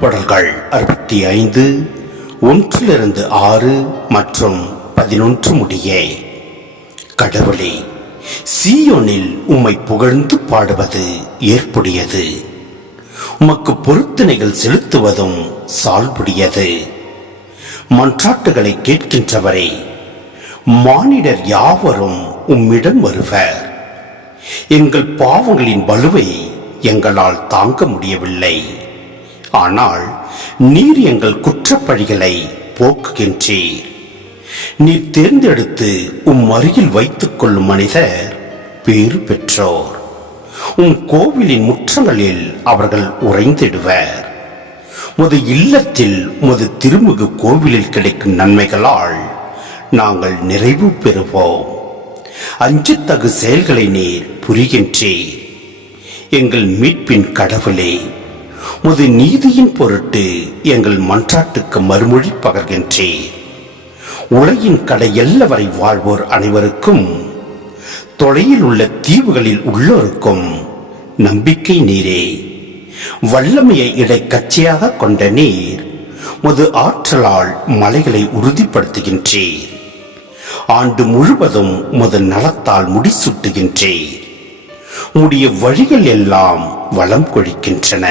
திருப்பாடல்கள் 65 1 6 மற்றும் 11 முடிய. கடவுளே, சீயோனில் உம்மை புகழ்ந்து பாடுவது ஏற்புடையது, உமக்கு பொருத்தனைகள் செலுத்துவதும் சால்புடையது. மன்றாட்டுகளை கேட்கின்றவரே, மானிடர் யாவரும் உம்மிடம் வருவர். எங்கள் பாவங்களின் வலுவை எங்களால் தாங்க முடியவில்லை, ஆனால் நீர் எங்கள் குற்றப்பழிகளை போக்குகின்றீர். நீர் தேர்ந்தெடுத்து அருகில் வைத்துக் கொள்ளும் மனிதர் பேறு பெற்றோர். கோவிலின் முற்றங்களில் அவர்கள் உறைந்திடுவர். உமது இல்லத்தில் உமது திருமுக கோவிலில் கிடைக்கும் நன்மைகளால் நாங்கள் நிறைவு பெறுவோம். அஞ்சத்தகு செயல்களை நீர் புரிகின்றீர். எங்கள் மீட்பின் கடவுளே, உமது நீதியின் பொருட்டு எங்கள் மன்றாட்டுக்கு மறுமொழி பகர்கின்றீர். உலகின் கடையெல்ல வரை வாழ்வோர் அனைவருக்கும், தொலையில் உள்ள தீவுகளில் உள்ளோருக்கும் நம்பிக்கை நீரே. வல்லமையை இடைக்கட்சியாக கொண்ட நீர் உமது ஆற்றலால் மலைகளை உறுதிப்படுத்துகின்றீர். ஆண்டு முழுவதும் உமது நலத்தால் முடிசூட்டுகின்றீர். உம்முடைய வழிகள் எல்லாம் வளம் கொழிக்கின்றன.